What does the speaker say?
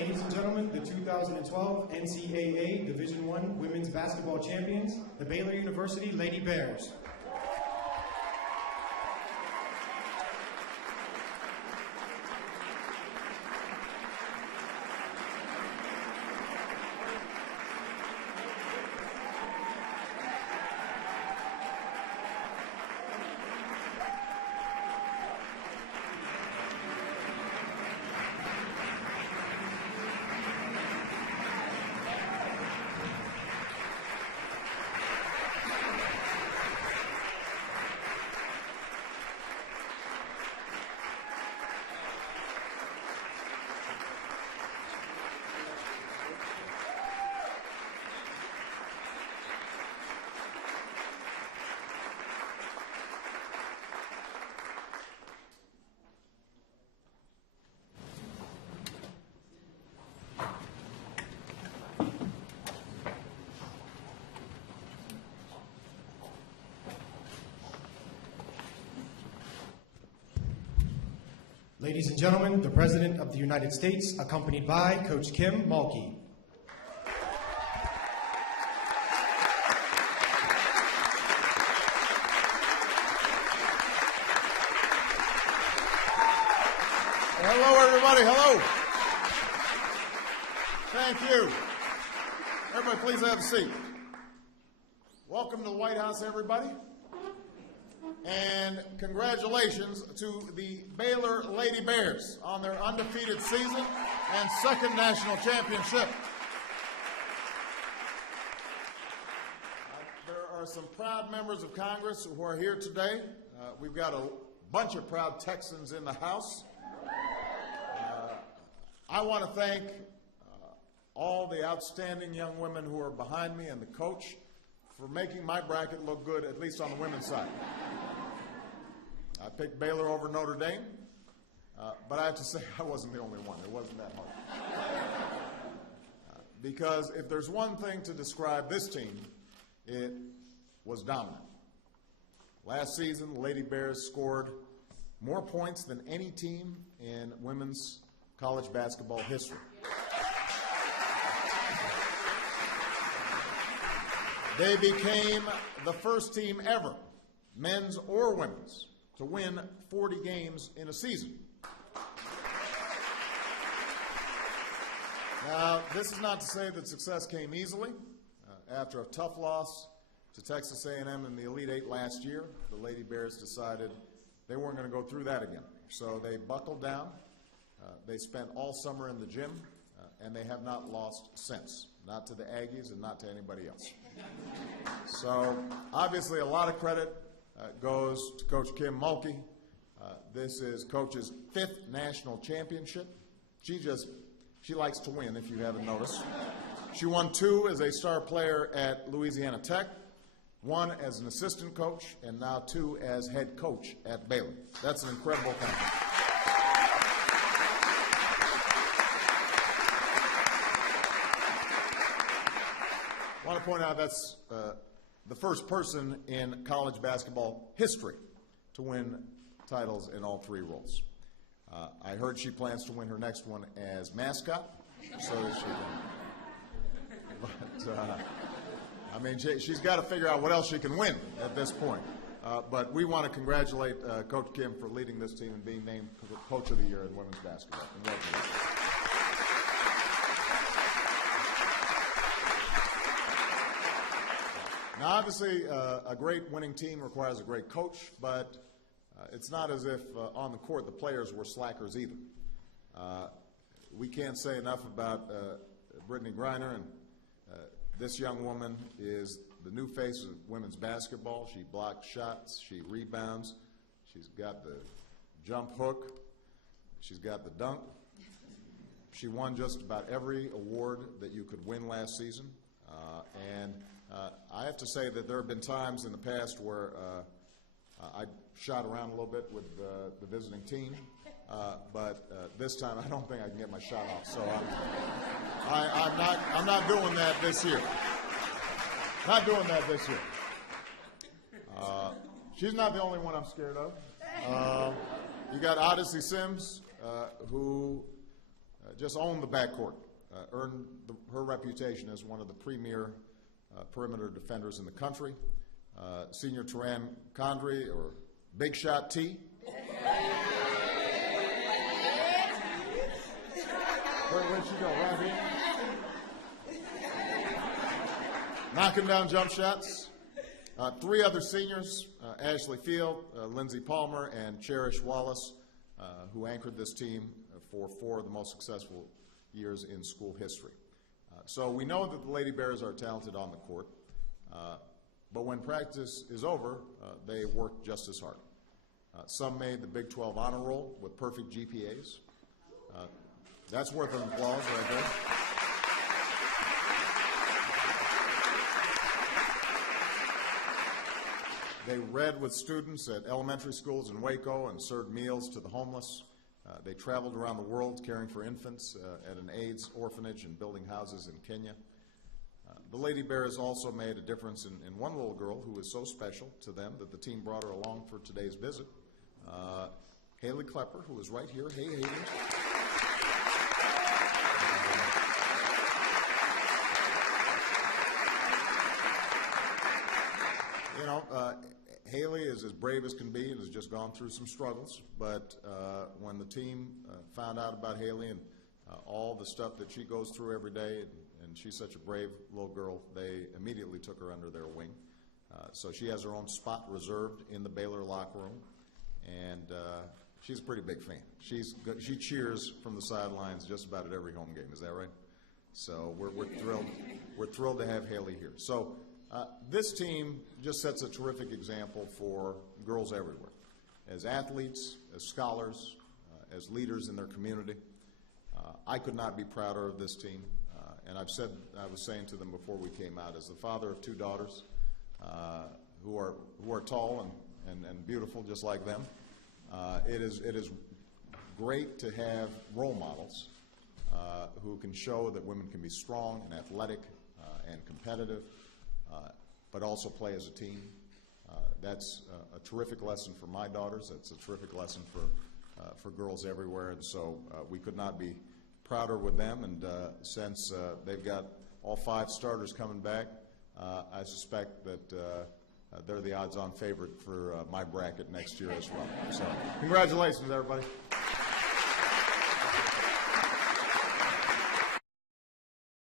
Ladies and gentlemen, the 2012 NCAA Division I Women's Basketball Champions, the Baylor University Lady Bears. Ladies and gentlemen, the President of the United States, accompanied by Coach Kim Mulkey. Hello, everybody. Hello. Thank you. Everybody, please have a seat. Welcome to the White House, everybody. And congratulations to the Baylor Lady Bears on their undefeated season and second national championship. There are some proud members of Congress who are here today. We've got a bunch of proud Texans in the House. I want to thank all the outstanding young women who are behind me and the coach for making my bracket look good, at least on the women's side. I picked Baylor over Notre Dame, but I have to say I wasn't the only one. It wasn't that hard. Because if there's one thing to describe this team, it was dominant. Last season, the Lady Bears scored more points than any team in women's college basketball history. They became the first team ever, men's or women's, to win 40 games in a season. Now, this is not to say that success came easily. After a tough loss to Texas A&M in the Elite Eight last year, the Lady Bears decided they weren't going to go through that again. So they buckled down. They spent all summer in the gym, and they have not lost since, not to the Aggies and not to anybody else. So obviously a lot of credit goes to Coach Kim Mulkey. This is Coach's 5th national championship. She likes to win, if you haven't noticed. She won 2 as a star player at Louisiana Tech, 1 as an assistant coach, and now 2 as head coach at Baylor. That's an incredible accomplishment. I want to point out that's the first person in college basketball history to win titles in all 3 roles. I heard she plans to win her next one as mascot, so she can. But, I mean, she's got to figure out what else she can win at this point. But we want to congratulate Coach Kim for leading this team and being named Coach of the Year in women's basketball. Now, obviously, a great winning team requires a great coach, but it's not as if on the court the players were slackers either. We can't say enough about Brittany Griner, and this young woman is the new face of women's basketball. She blocks shots, she rebounds, she's got the jump hook, she's got the dunk. She won just about every award that you could win last season, and I have to say that there have been times in the past where I shot around a little bit with the visiting team, but this time I don't think I can get my shot off. So I'm not doing that this year. Not doing that this year. She's not the only one I'm scared of. You got Odyssey Sims, who just owned the backcourt, earned her reputation as one of the premier perimeter defenders in the country. Senior Taran Condry, or Big Shot T. Where'd she go? Right here? Knocking down jump shots. Three other seniors, Ashley Field, Lindsey Palmer, and Cherish Wallace, who anchored this team for 4 of the most successful years in school history. So we know that the Lady Bears are talented on the court, but when practice is over, they work just as hard. Some made the Big 12 honor roll with perfect GPAs. That's worth an applause right there. They read with students at elementary schools in Waco and served meals to the homeless. They traveled around the world caring for infants at an AIDS orphanage and building houses in Kenya. The Lady Bears also made a difference in one little girl who was so special to them that the team brought her along for today's visit. Haley Klepper, who is right here. Hey, Haley. You know, Haley is as brave as can be and has just gone through some struggles, but when the team found out about Haley and all the stuff that she goes through every day, and she's such a brave little girl, they immediately took her under their wing. So she has her own spot reserved in the Baylor locker room, and she's a pretty big fan. She cheers from the sidelines just about at every home game. Is that right? So we're thrilled. We're thrilled to have Haley here. So this team just sets a terrific example for girls everywhere, as athletes, as scholars, as leaders in their community. I could not be prouder of this team, and I was saying to them before we came out, as the father of 2 daughters who are tall and beautiful just like them, it is great to have role models who can show that women can be strong and athletic and competitive, but also play as a team. That's a terrific lesson for my daughters. That's a terrific lesson for girls everywhere. And so we could not be prouder with them. And since they've got all 5 starters coming back, I suspect that they're the odds-on favorite for my bracket next year as well. So congratulations, everybody.